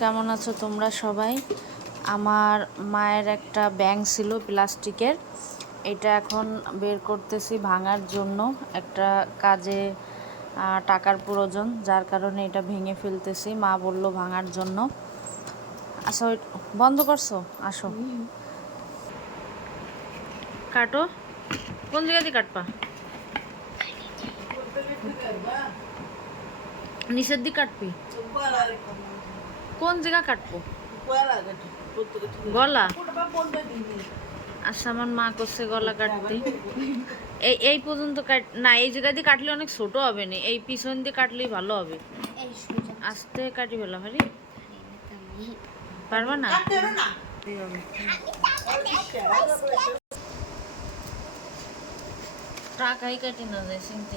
কেমন আছো তোমরা সবাই? আমার মায়ের একটা ব্যাং ছিল প্লাস্টিকের। এটা এখন বের করতেছি ভাঙার জন্য। একটা কাজে টাকার প্রয়োজন, যার কারণে এটা ভেঙে ফেলতেছি। মা বলল ভাঙার জন্য। আচ্ছা বন্ধ করছ? আসো। কাটো। কোন জায়গা দিয়ে কাটবা? নিচের দিকে কাটবি। কোন জায়গা কাটবো? গলা আচ্ছা আমার মা করছে গলা কাটতে। এই এই পর্যন্ত কাট না এই জায়গা দিয়ে কাটলে অনেক ছোট হবে না এই পিছন দিয়ে কাটলেই ভালো হবে। আস্তে কাটি ফেলা হারি। পারবা না? টাকাই কাটি না যায় চিনতে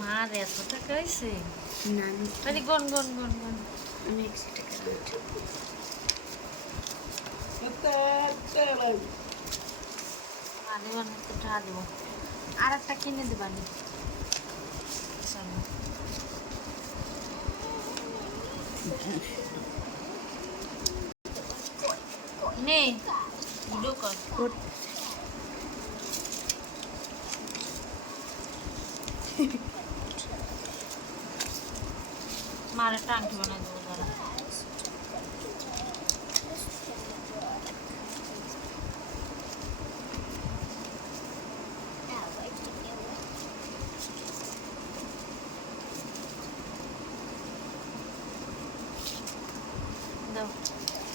মার এত টাকা হয়েছে না খালি গন গন গন গন। আমি একশো টাকা দিচ্ছি। আরে অনেক তো টাকা দেবো। আর একটা কিনে দেবানি চলো। নে ভিডিও কর। মার একটা আংটি বানাই দেবো দাঁড়া।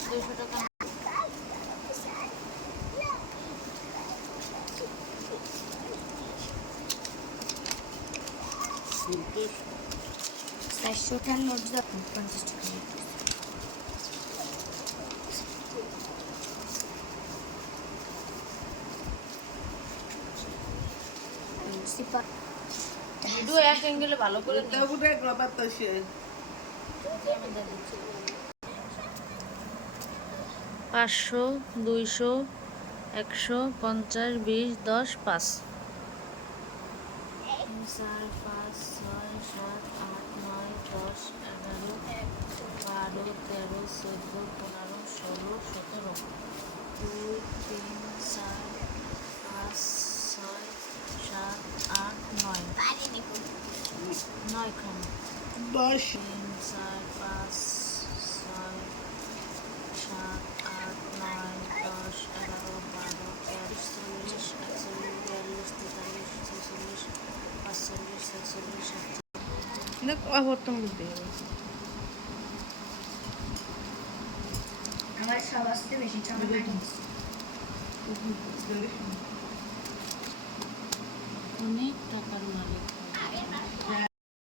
দুশো টাকা। চারশোটার নোট দাও পঞ্চাশ টাকা দিচ্ছি। সিপা ভিডিও এক অ্যাঙ্গেলে ভালো করে নিও। পাঁচশো দুইশো একশো পঞ্চাশ বিশ দশ পাঁচ চার পাঁচ ছয় সাত আট নয় দশ এগারো বারো তেরো চোদ্দ পনেরো ষোলো সতেরো দুই তিন চার পাঁচ ছয় সাত আট নয়। নয় খান তিন চার পাঁচ ছয় সাত আট নয় দশ এগারো বারো তেরো চল্লিশ একচল্লিশ বিয়াল্লিশ তেতাল্লিশ ছেচল্লিশ পাঁচচল্লিশ ছেচল্লিশ সাতচল্লিশ আমার সব আসতে বেশি চামড়া অনেক টাকার মালিক